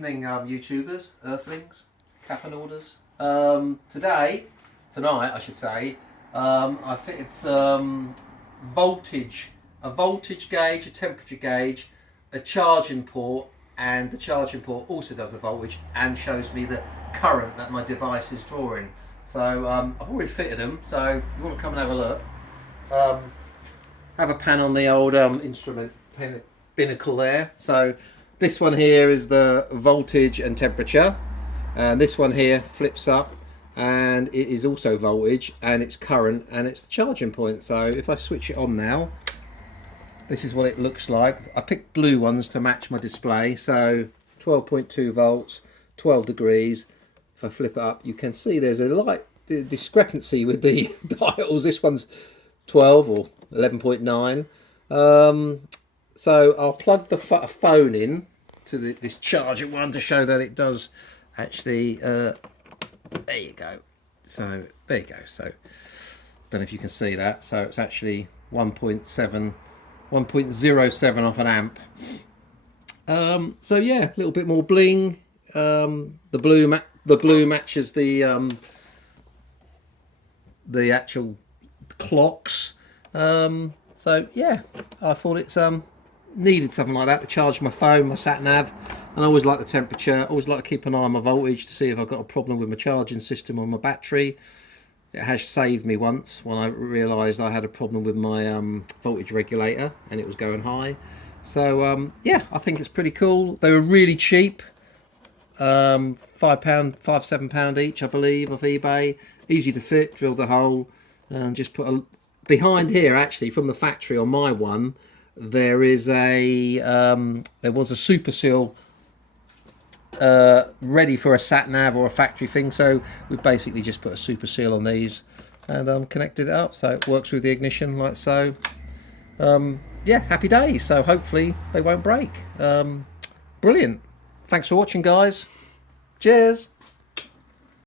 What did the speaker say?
Evening, YouTubers, Earthlings, Caponorders. Tonight I should say, I fitted some a voltage gauge, a temperature gauge, a charging port, and the charging port also does the voltage and shows me the current that my device is drawing. So I've already fitted them, so if you want to come and have a look. Have a pan on the old instrument binnacle there. So this one here is the voltage and temperature, and this one here flips up and it is also voltage and it's current and it's the charging point. So if I switch it on now, this is what it looks like. I picked blue ones to match my display, so 12.2 volts, 12 degrees. If I flip it up, you can see there's a light discrepancy with the dials. This one's 12 or 11.9. So I'll plug the phone in to this charger one to show that it does actually. There you go. So there you go. So don't know if you can see that. So it's actually 1.07 off an amp. So yeah, a little bit more bling. The blue matches the actual clocks. So yeah, I thought it's needed something like that to charge my phone, my sat nav, and I always like the temperature. I always like to keep an eye on my voltage to see if I've got a problem with my charging system or my battery. It has saved me once when I realised I had a problem with my voltage regulator and it was going high. So yeah, I think it's pretty cool. They were really cheap, £7 each, I believe, off eBay. Easy to fit. Drilled a hole and just put a behind here. Actually, from the factory on my one, there is there was a super seal ready for a sat nav or a factory thing, so we basically just put a super seal on these and connected it up so it works with the ignition like so. Yeah, happy days. So hopefully they won't break. Brilliant. Thanks for watching, guys. Cheers.